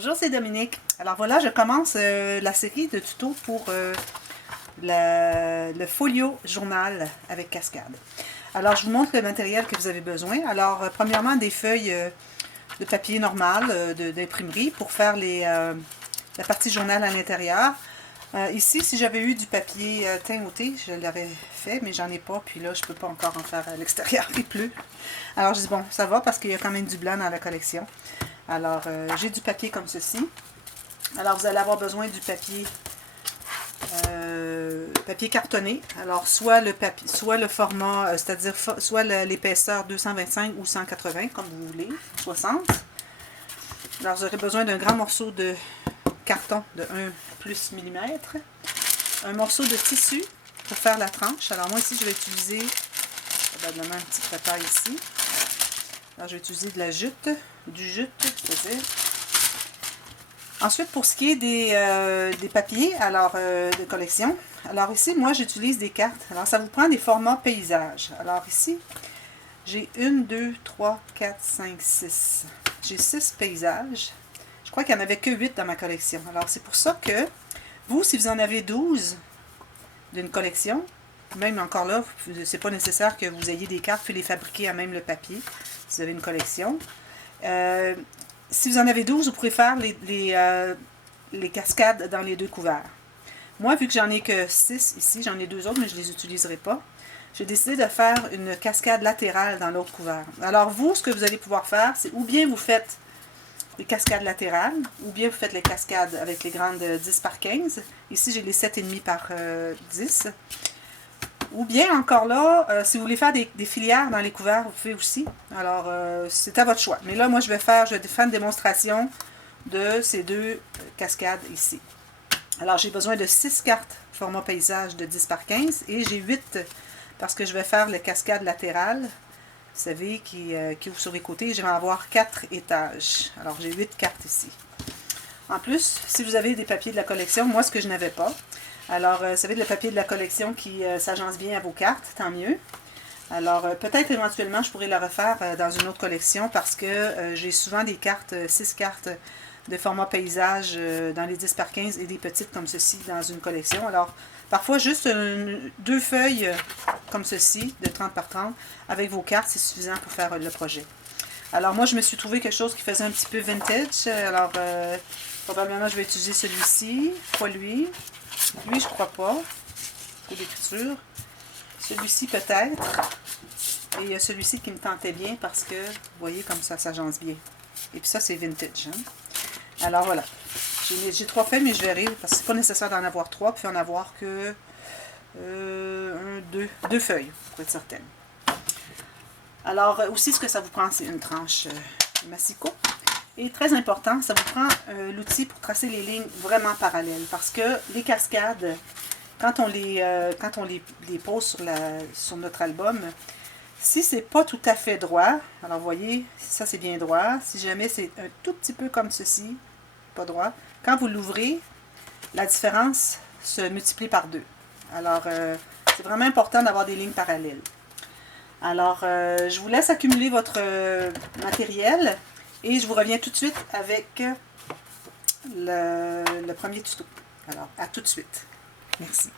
Bonjour, c'est Dominique. Alors voilà, je commence la série de tutos pour le folio journal avec cascade. Alors, je vous montre le matériel que vous avez besoin. Alors, premièrement, des feuilles de papier normal d'imprimerie pour faire la partie journal à l'intérieur. Ici, si j'avais eu du papier teint au thé, je l'aurais fait, mais j'en ai pas. Puis là, je peux pas encore en faire à l'extérieur, il pleut. Alors, je dis bon, ça va parce qu'il y a quand même du blanc dans la collection. Alors, j'ai du papier comme ceci. Alors, vous allez avoir besoin du papier cartonné. Alors, soit le format, c'est-à-dire soit l'épaisseur 225 ou 180, comme vous voulez, 60. Alors, vous aurez besoin d'un grand morceau de carton de 1 plus mm. Un morceau de tissu pour faire la tranche. Alors, moi, ici, je vais utiliser probablement un petit taille ici. Alors, je vais utiliser de la jute, c'est-à-dire. Ensuite, pour ce qui est des papiers, alors de collection, alors ici, moi, j'utilise des cartes. Alors, ça vous prend des formats paysages. Alors ici, j'ai 1, 2, 3, 4, 5, 6. J'ai 6 paysages. Je crois qu'il n'y en avait que 8 dans ma collection. Alors, c'est pour ça que vous, si vous en avez 12 d'une collection, même encore là, c'est pas nécessaire que vous ayez des cartes puis les fabriquer à même le papier, si vous avez une collection. Si vous en avez 12, vous pourrez faire les cascades dans les deux couverts. Moi, vu que j'en ai que 6 ici, j'en ai 2 autres, mais je ne les utiliserai pas, j'ai décidé de faire une cascade latérale dans l'autre couvert. Alors vous, ce que vous allez pouvoir faire, c'est ou bien vous faites les cascades latérales, ou bien vous faites les cascades avec les grandes 10 par 15. Ici, j'ai les 7,5 par 10. Ou bien, encore là, si vous voulez faire des filières dans les couverts, vous pouvez aussi. Alors, c'est à votre choix. Mais là, moi, je vais faire une démonstration de ces deux cascades ici. Alors, j'ai besoin de 6 cartes format paysage de 10 par 15 et j'ai 8 parce que je vais faire les cascades latérales, vous savez, qui ouvrent sur les côtés. Je vais avoir 4 étages. Alors, j'ai 8 cartes ici. En plus, si vous avez des papiers de la collection, moi, ce que je n'avais pas, alors, vous savez, le papier de la collection qui s'agence bien à vos cartes, tant mieux. Alors, peut-être éventuellement, je pourrais le refaire dans une autre collection parce que j'ai souvent des cartes, 6 cartes de format paysage dans les 10 par 15 et des petites comme ceci dans une collection. Alors, parfois, juste 2 feuilles comme ceci, de 30 par 30, avec vos cartes, c'est suffisant pour faire le projet. Alors, moi, je me suis trouvé quelque chose qui faisait un petit peu vintage. Alors, probablement, je vais utiliser celui-ci, pas lui. Lui, je crois pas. Pour l'écriture. Celui-ci, peut-être. Et il y a celui-ci qui me tentait bien parce que, vous voyez, comme ça s'agence bien. Et puis ça, c'est vintage. Hein? Alors, voilà. J'ai 3 feuilles, mais je verrai. Parce que c'est pas nécessaire d'en avoir 3, puis en avoir que 2 feuilles, pour être certaine. Alors, aussi, ce que ça vous prend, c'est une tranche massicot. Et très important, ça vous prend l'outil pour tracer les lignes vraiment parallèles. Parce que les cascades, quand on les pose sur notre album, si c'est pas tout à fait droit, alors vous voyez, ça c'est bien droit. Si jamais c'est un tout petit peu comme ceci, pas droit, quand vous l'ouvrez, la différence se multiplie par 2. Alors, c'est vraiment important d'avoir des lignes parallèles. Alors, je vous laisse accumuler votre matériel. Et je vous reviens tout de suite avec le premier tuto. Alors, à tout de suite. Merci.